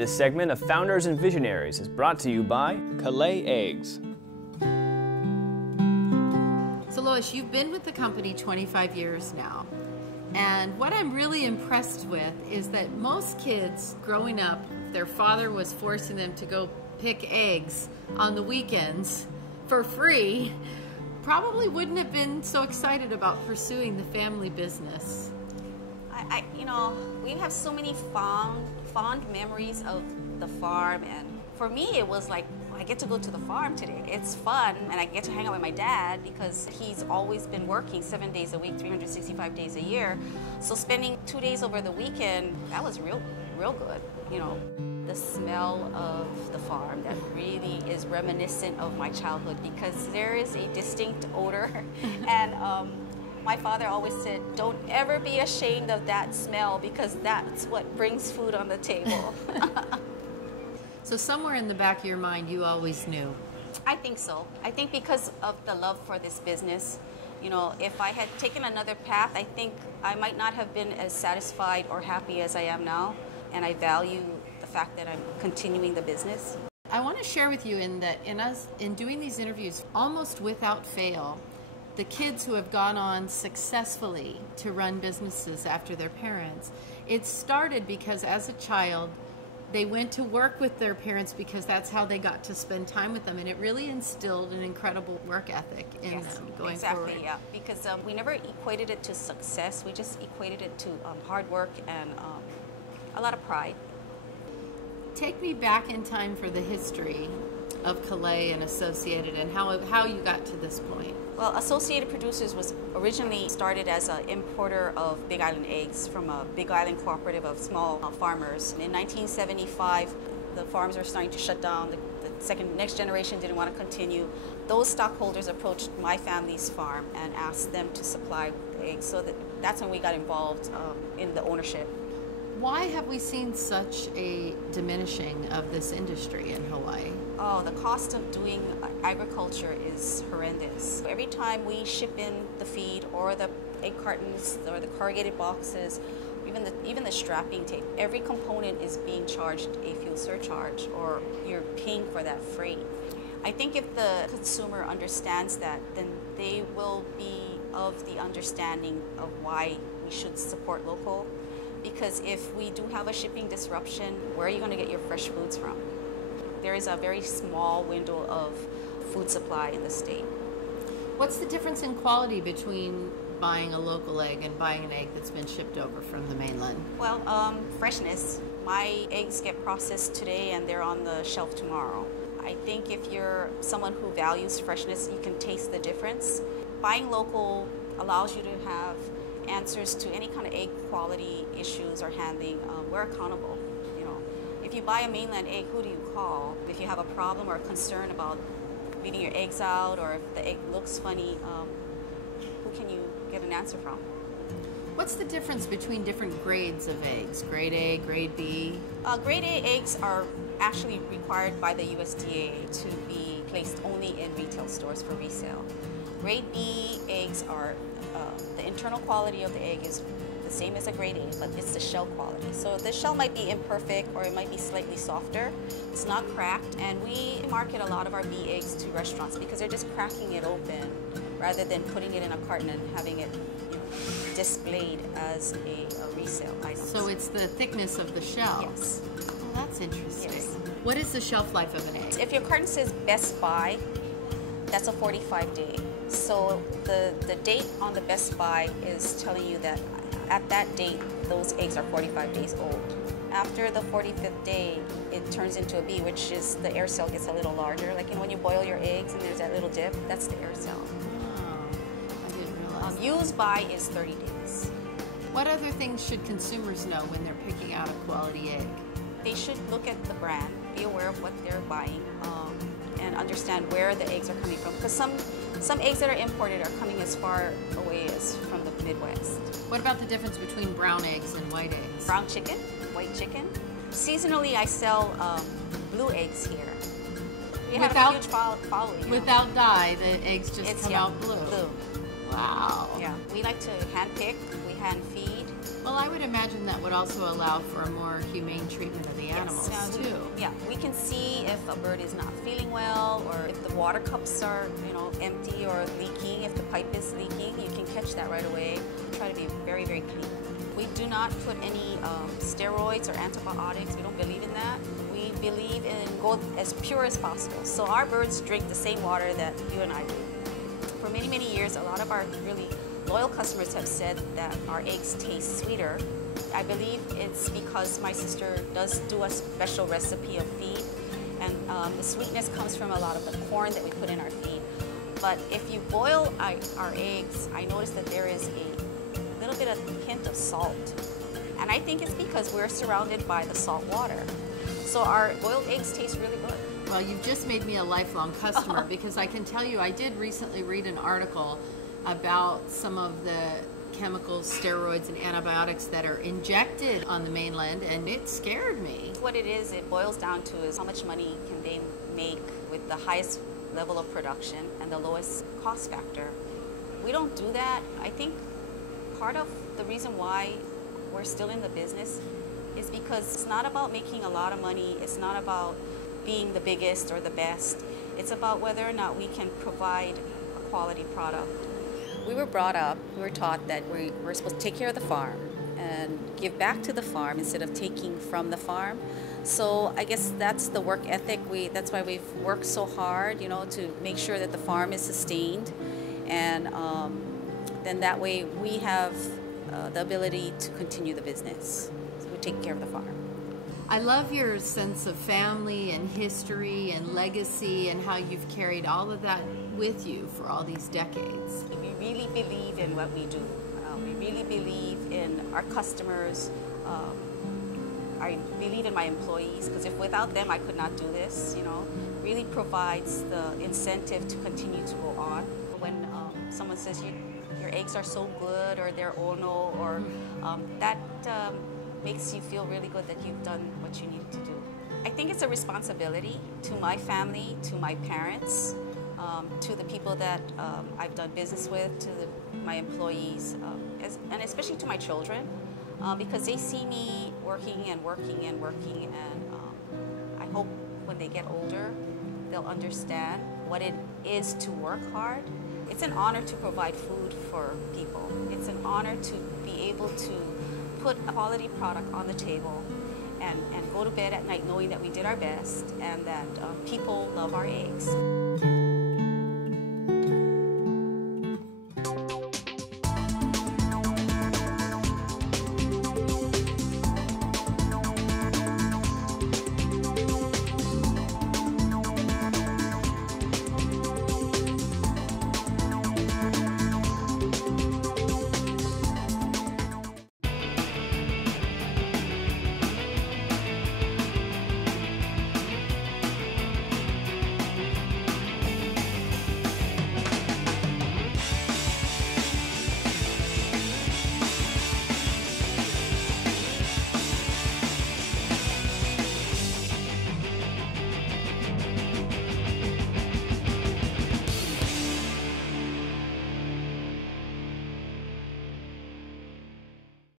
This segment of Founders and Visionaries is brought to you by Kalei Eggs. So Lois, you've been with the company 25 years now. And what I'm really impressed with is that most kids growing up, their father was forcing them to go pick eggs on the weekends for free, probably wouldn't have been so excited about pursuing the family business. You know, we have so many fond memories of the farm, and for me it was like, I get to go to the farm today. It's fun, and I get to hang out with my dad because he's always been working 7 days a week, 365 days a year. So spending 2 days over the weekend, that was real good, you know. The smell of the farm that really is reminiscent of my childhood because there is a distinct odor. And my father always said, don't ever be ashamed of that smell because that's what brings food on the table. So somewhere in the back of your mind, you always knew. I think so. I think because of the love for this business. You know, if I had taken another path, I think I might not have been as satisfied or happy as I am now. And I value the fact that I'm continuing the business. I want to share with you in doing these interviews, almost without fail, the kids who have gone on successfully to run businesses after their parents, it started because as a child, they went to work with their parents because that's how they got to spend time with them, and it really instilled an incredible work ethic in them going forward. Exactly, yeah, because we never equated it to success, we just equated it to hard work and a lot of pride. Take me back in time for the history of Kalei and Associated and how you got to this point. Well, Associated Producers was originally started as an importer of Big Island eggs from a Big Island cooperative of small farmers. In 1975, the farms were starting to shut down. The next generation didn't want to continue. Those stockholders approached my family's farm and asked them to supply the eggs. So that's when we got involved in the ownership. Why have we seen such a diminishing of this industry in Hawaii? Oh, the cost of doing agriculture is horrendous. Every time we ship in the feed or the egg cartons or the corrugated boxes, even the strapping tape, every component is being charged a fuel surcharge or you're paying for that freight. I think if the consumer understands that, then they will be of the understanding of why we should support local. Because if we do have a shipping disruption, where are you going to get your fresh foods from? There is a very small window of food supply in the state. What's the difference in quality between buying a local egg and buying an egg that's been shipped over from the mainland? Well, freshness. My eggs get processed today and they're on the shelf tomorrow. I think if you're someone who values freshness, you can taste the difference. Buying local allows you to have answers to any kind of egg quality issues or handling. We're accountable. You know, if you buy a mainland egg, who do you call? If you have a problem or a concern about leaving your eggs out, or if the egg looks funny, who can you get an answer from? What's the difference between different grades of eggs? Grade A, grade B? Grade A eggs are actually required by the USDA to be placed only in retail stores for resale. Grade B eggs are, the internal quality of the egg is the same as a grade A, but it's the shell quality. So the shell might be imperfect or it might be slightly softer. It's not cracked, and we market a lot of our B eggs to restaurants because they're just cracking it open rather than putting it in a carton and having it displayed as a resale item. So it's the thickness of the shell? Yes. Oh, that's interesting. Yes. What is the shelf life of an egg? If your carton says Best Buy, that's a 45-day. So the date on the Best Buy is telling you that at that date, those eggs are 45 days old. After the 45th day, it turns into a B, which is the air cell gets a little larger. Like, you know, when you boil your eggs and there's that little dip, that's the air cell. Oh, I didn't realize. Use by is 30 days. What other things should consumers know when they're picking out a quality egg? They should look at the brand, be aware of what they're buying, and understand where the eggs are coming from. Because some eggs that are imported are coming as far away as from the Midwest. What about the difference between brown eggs and white eggs? Brown chicken, white chicken. Seasonally, I sell blue eggs here. We have a huge following. Without dye, the eggs just come out blue. Blue. Wow. Yeah, we like to hand pick, we hand feed, Well, I would imagine that would also allow for a more humane treatment of the animals, too. Yeah, we can see if a bird is not feeling well, or if the water cups are, empty or leaking. If the pipe is leaking, you can catch that right away. Try to be very, very clean. We do not put any steroids or antibiotics. We don't believe in that. We believe in go as pure as possible. So our birds drink the same water that you and I do. For many, many years, a lot of our really loyal customers have said that our eggs taste sweeter. I believe it's because my sister does do a special recipe of feed, and the sweetness comes from a lot of the corn that we put in our feed. But if you boil our eggs, I noticed that there is a little bit of hint of salt. And I think it's because we're surrounded by the salt water. So our boiled eggs taste really good. Well, you've just made me a lifelong customer because I can tell you I did recently read an article about some of the chemicals, steroids, and antibiotics that are injected on the mainland, and it scared me. What it boils down to is how much money can they make with the highest level of production and the lowest cost factor. We don't do that. I think part of the reason why we're still in the business is because it's not about making a lot of money. It's not about being the biggest or the best. It's about whether or not we can provide a quality product. We were taught that we're supposed to take care of the farm and give back to the farm instead of taking from the farm. So I guess that's the work ethic. That's why we've worked so hard, to make sure that the farm is sustained, and then that way we have the ability to continue the business. So we take care of the farm. I love your sense of family and history and legacy and how you've carried all of that with you for all these decades. We really believe in what we do. We really believe in our customers. I believe in my employees, because if without them I could not do this. Really provides the incentive to continue to go on. When someone says your eggs are so good, or they're ono, or that makes you feel really good that you've done what you need to do. I think it's a responsibility to my family, to my parents, to the people that I've done business with, to my employees, and especially to my children, because they see me working and working and working, and I hope when they get older, they'll understand what it is to work hard. It's an honor to provide food for people. It's an honor to be able to put a quality product on the table and go to bed at night knowing that we did our best and that people love our eggs.